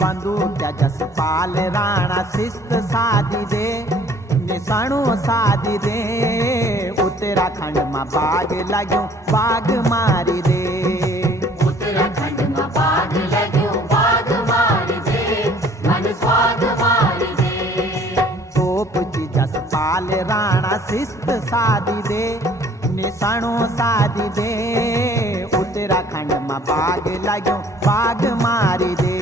बंदूक्या जसपाल राणा शिस्त साधी दे, निशाणो साधी दे। उत्तराखंड में बाग लग्यो बाग मारी दे, उत्तराखंड में बाग लग्यो बाग मारी दे, मन स्वाद मारी दे। तोप की जसपाल राणा शिस्त साधी दे, निशाणो साधी दे। उत्तराखंड में बाग लग्यो बाग मारी दे।